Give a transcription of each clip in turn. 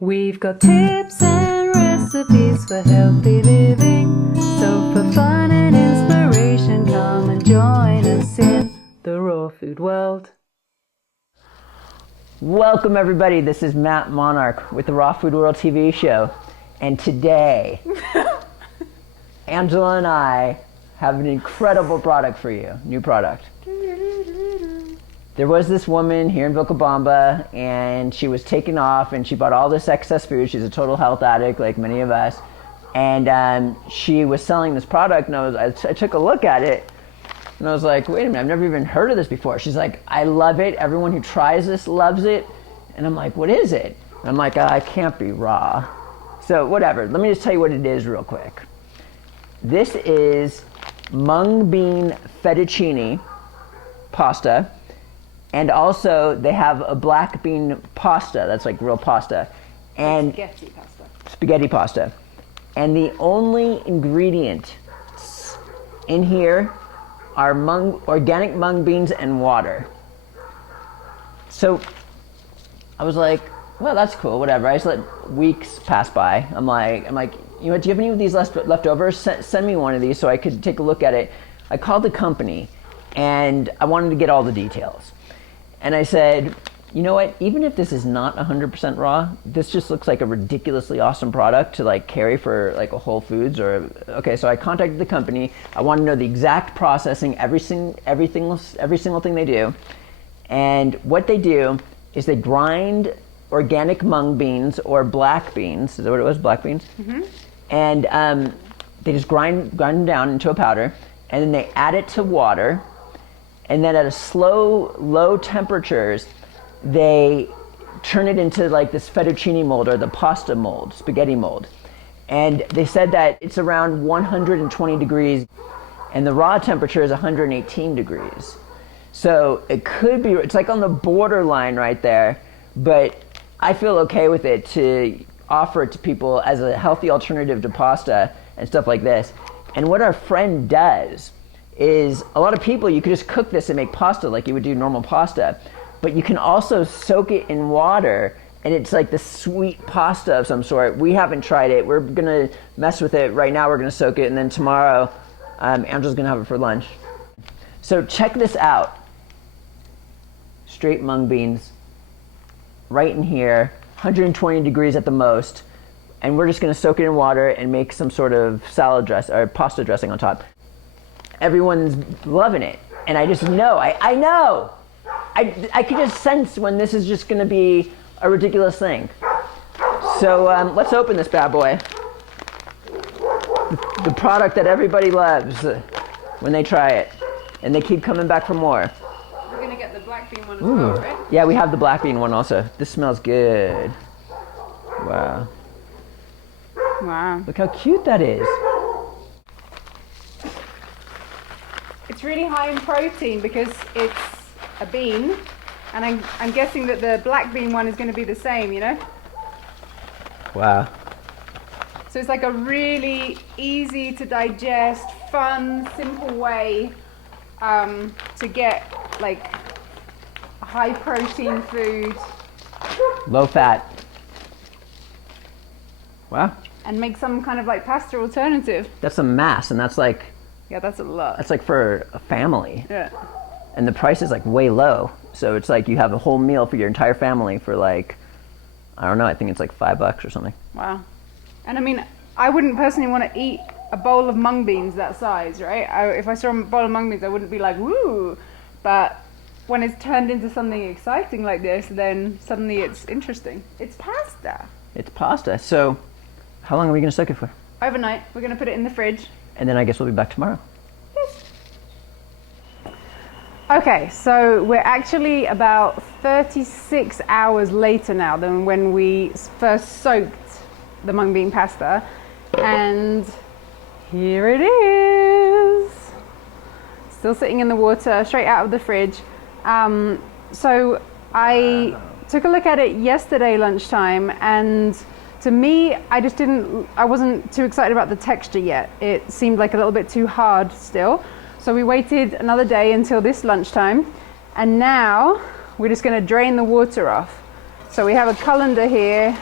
We've got tips and recipes for healthy living. So for fun and inspiration, come and join us in the raw food world. Welcome everybody, this is Matt Monarch with the Raw Food World TV show. And today, Angela and I have an incredible product for you, new product. There was this woman here in Vilcabamba, and she was taken off, and she bought all this excess food. She's a total health addict, like many of us. And she was selling this product, and I took a look at it, and I was like, wait a minute, I've never even heard of this before. She's like, I love it. Everyone who tries this loves it. And I'm like, what is it? And I'm like, it can't be raw. So whatever, let me just tell you what it is real quick. This is mung bean fettuccine pasta. And also, they have a black bean pasta, that's like real pasta. And spaghetti pasta. Spaghetti pasta. And the only ingredient in here are organic mung beans and water. So I was like, well, that's cool, whatever. I just let weeks pass by. I'm like, you know what, do you have any of these left over? Send me one of these so I could take a look at it. I called the company and I wanted to get all the details. And I said, you know what, even if this is not 100% raw, this just looks like a ridiculously awesome product to like carry for like a Whole Foods or, okay, so I contacted the company. I want to know the exact processing, every single thing they do. And what they do is they grind organic mung beans or black beans, is that what it was, black beans? Mm-hmm. And they just grind them down into a powder, and then they add it to water. And then at a slow, low temperatures, they turn it into like this fettuccine mold or the pasta mold, spaghetti mold. And they said that it's around 120 degrees and the raw temperature is 118 degrees. So it could be, it's like on the borderline right there, but I feel okay with it to offer it to people as a healthy alternative to pasta and stuff like this. And what our friend does is, a lot of people, you could just cook this and make pasta like you would do normal pasta, but you can also soak it in water and it's like the sweet pasta of some sort. We haven't tried it. We're gonna mess with it. Right now we're gonna soak it, and then tomorrow Angela's gonna have it for lunch. So check this out. Straight mung beans, right in here, 120 degrees at the most, and we're just gonna soak it in water and make some sort of salad dress or pasta dressing on top. Everyone's loving it, and I just know, I know, I can just sense when this is just gonna be a ridiculous thing. So let's open this bad boy. The product that everybody loves when they try it, and they keep coming back for more. We're gonna get the black bean one as well, right? Yeah, we have the black bean one also. This smells good. Wow. Wow. Look how cute that is. It's really high in protein because it's a bean, and I'm guessing that the black bean one is going to be the same, you know? Wow. So it's like a really easy to digest, fun, simple way to get like a high protein food. Low fat. Wow. And make some kind of like pasta alternative. That's a mass, and that's like, Yeah, that's a lot. that's like for a family. Yeah. And the price is like way low. So it's like you have a whole meal for your entire family for like, I don't know, I think it's like $5 or something. Wow. And I mean, I wouldn't personally want to eat a bowl of mung beans that size, right? If I saw a bowl of mung beans, I wouldn't be like, woo. But when it's turned into something exciting like this, then suddenly it's interesting. It's pasta. It's pasta. So how long are we going to soak it for? Overnight, we're going to put it in the fridge. And then I guess we'll be back tomorrow. Okay, so we're actually about 36 hours later now than when we first soaked the mung bean pasta. And here it is. Still sitting in the water, straight out of the fridge. So I took a look at it yesterday lunchtime, and to me, I wasn't too excited about the texture yet. It seemed like a little bit too hard still. So we waited another day until this lunchtime, and now we're just gonna drain the water off. So we have a colander here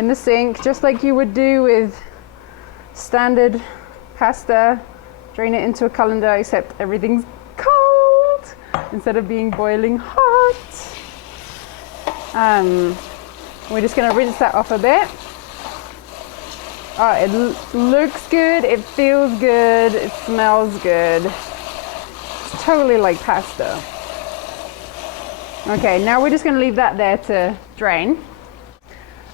in the sink, just like you would do with standard pasta. Drain it into a colander, except everything's cold instead of being boiling hot. We're just going to rinse that off a bit. Oh, it looks good, it feels good, it smells good. It's totally like pasta. Okay, now we're just going to leave that there to drain.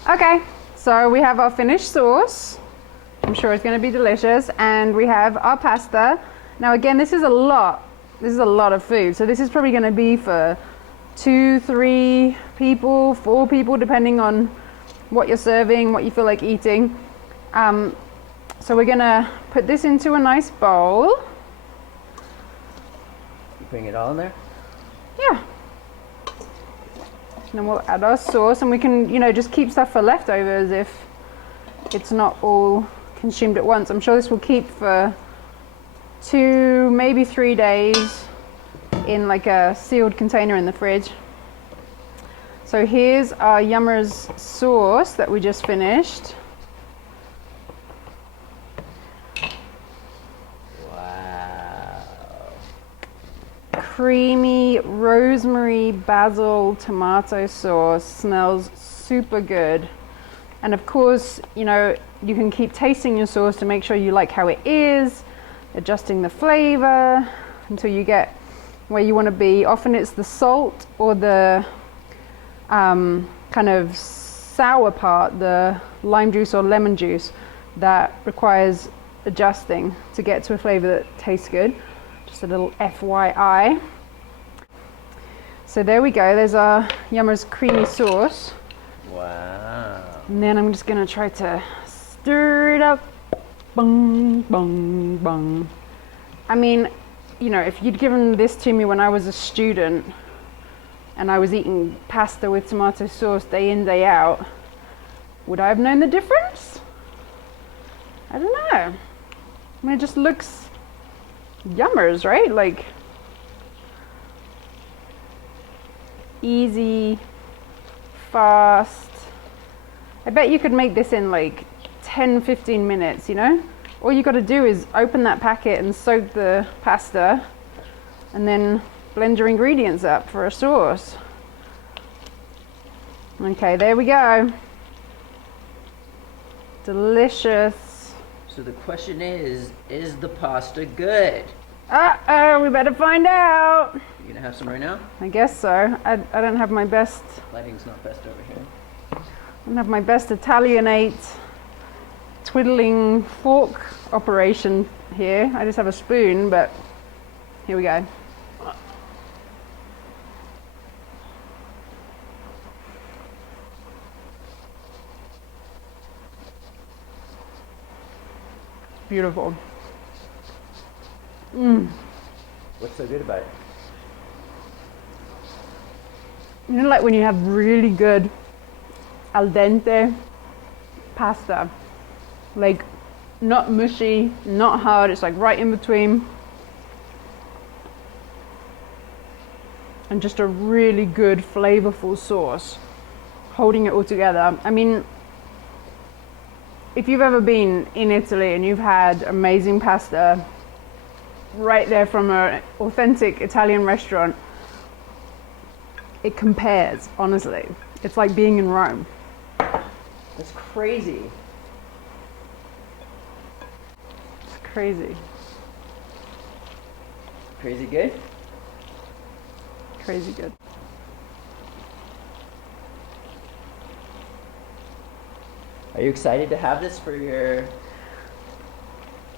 Okay, so we have our finished sauce. I'm sure it's going to be delicious. And we have our pasta. Now again, this is a lot. This is a lot of food. So this is probably going to be for 2, 3 people, 4 people, depending on what you're serving, what you feel like eating. So we're going to put this into a nice bowl. You bring it all in there? Yeah. And then we'll add our sauce, and we can, you know, just keep stuff for leftovers if it's not all consumed at once. I'm sure this will keep for 2, maybe 3 days in like a sealed container in the fridge. So here's our Yummers sauce that we just finished. Wow. Creamy rosemary basil tomato sauce, smells super good. And of course, you know, you can keep tasting your sauce to make sure you like how it is, adjusting the flavor until you get where you want to be. Often it's the salt or the kind of sour part, the lime juice or lemon juice, that requires adjusting to get to a flavor that tastes good. Just a little FYI. So there we go, there's our Yummers creamy sauce. Wow. And then I'm just gonna try to stir it up. Bung, bung, bung. I mean, you know, if you'd given this to me when I was a student and I was eating pasta with tomato sauce day in, day out, would I have known the difference? I don't know. I mean, it just looks Yummers, right? Like, easy, fast. I bet you could make this in like 10-15 minutes, you know? All you got to do is open that packet and soak the pasta and then blend your ingredients up for a sauce. Okay, there we go. Delicious. So the question is the pasta good? Uh-oh, we better find out. You gonna have some right now? I guess so. I don't have my best, Lighting's not best over here. I don't have my best Italianate twiddling fork operation here. I just have a spoon, but here we go. Beautiful. What's so good about it? You know, like when you have really good al dente pasta, like not mushy, not hard, it's like right in between, and just a really good flavorful sauce holding it all together. I mean, if you've ever been in Italy and you've had amazing pasta right there from an authentic Italian restaurant, it compares, honestly. It's like being in Rome. That's crazy. It's crazy. Crazy good? Crazy good. Are you excited to have this for your...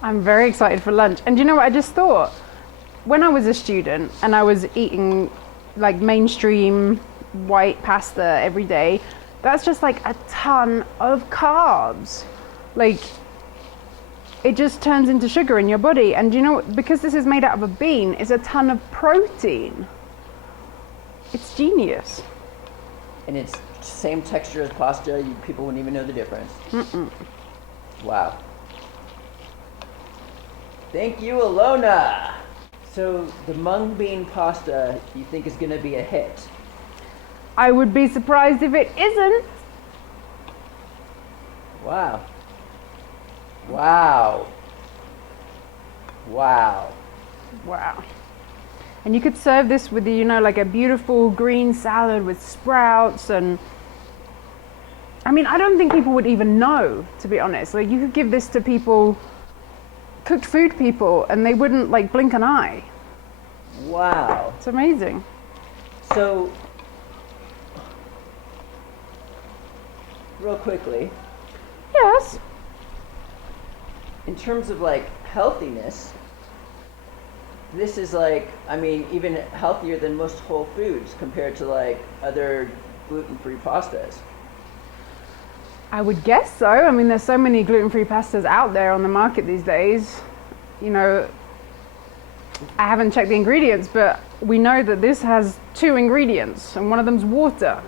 I'm very excited for lunch. And do you know what I just thought? When I was a student and I was eating like mainstream white pasta every day, that's just like a ton of carbs. Like, it just turns into sugar in your body. And you know what? Because this is made out of a bean, it's a ton of protein. It's genius. And it's same texture as pasta, people wouldn't even know the difference. Wow. Thank you, Alona. So the mung bean pasta you think is gonna be a hit? I would be surprised if it isn't. Wow. Wow. Wow. Wow. And you could serve this with, you know, like a beautiful green salad with sprouts. And I mean, I don't think people would even know, to be honest. Like, you could give this to people, cooked food people, and they wouldn't like blink an eye. Wow. It's amazing. So, real quickly, Yes. in terms of like healthiness, this is like, I mean, even healthier than most whole foods compared to like other gluten-free pastas. I would guess so. I mean, there's so many gluten-free pastas out there on the market these days. You know, I haven't checked the ingredients, but we know that this has 2 ingredients, and one of them's water,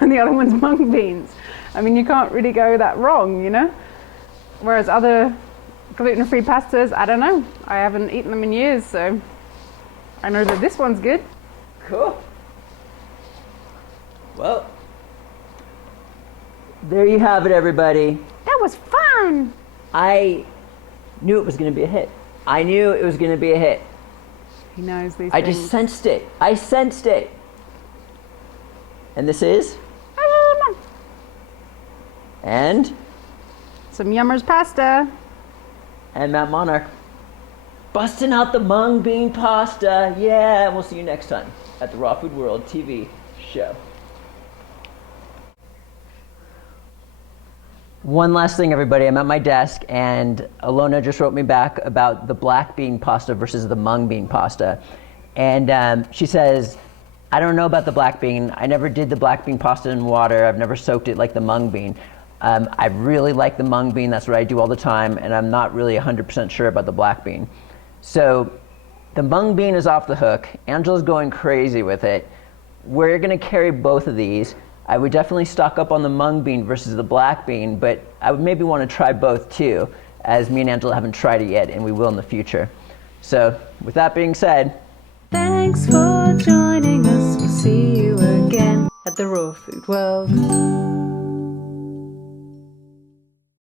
and the other one's mung beans. I mean, you can't really go that wrong, you know? Whereas other gluten-free pastas, I don't know. I haven't eaten them in years, so I know that this one's good. Cool. Well, there you have it, everybody. That was fun. I knew it was going to be a hit. I knew it was going to be a hit. He knows these I things. just sensed it. I sensed it. And this is? And? Some Yummers pasta. And Matt Monarch. Busting out the mung bean pasta. Yeah, and we'll see you next time at the Raw Food World TV show. One last thing, everybody. I'm at my desk, and Alona just wrote me back about the black bean pasta versus the mung bean pasta. And she says, I don't know about the black bean. I never did the black bean pasta in water. I've never soaked it like the mung bean. I really like the mung bean. That's what I do all the time, and I'm not really 100% sure about the black bean. So the mung bean is off the hook. Angela's going crazy with it. We're going to carry both of these. I would definitely stock up on the mung bean versus the black bean, but I would maybe want to try both too, as me and Angela haven't tried it yet, and we will in the future. So with that being said, Thanks for joining us. We'll see you again at the Raw Food World.